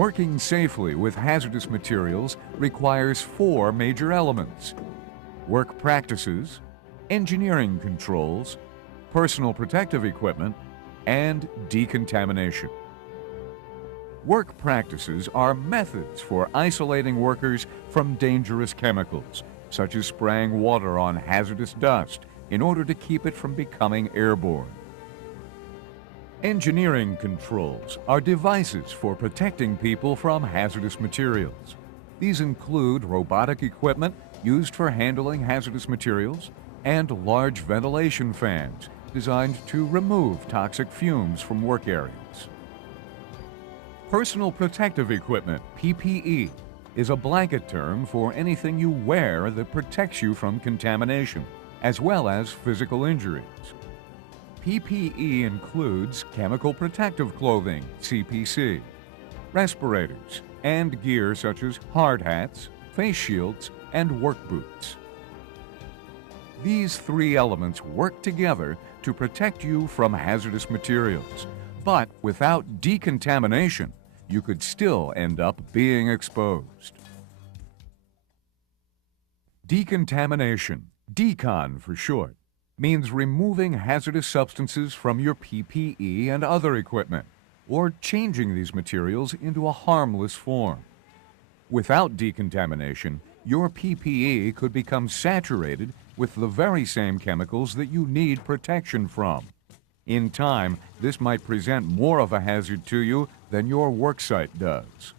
Working safely with hazardous materials requires 4 major elements: work practices, engineering controls, personal protective equipment, and decontamination. Work practices are methods for isolating workers from dangerous chemicals, such as spraying water on hazardous dust in order to keep it from becoming airborne. Engineering controls are devices for protecting people from hazardous materials. These include robotic equipment used for handling hazardous materials and large ventilation fans designed to remove toxic fumes from work areas. Personal protective equipment, PPE, is a blanket term for anything you wear that protects you from contamination, as well as physical injuries. PPE includes chemical protective clothing, CPC, respirators, and gear such as hard hats, face shields, and work boots. These 3 elements work together to protect you from hazardous materials, but without decontamination, you could still end up being exposed. Decontamination, DECON for short, means removing hazardous substances from your PPE and other equipment, or changing these materials into a harmless form. Without decontamination, your PPE could become saturated with the very same chemicals that you need protection from. In time, this might present more of a hazard to you than your worksite does.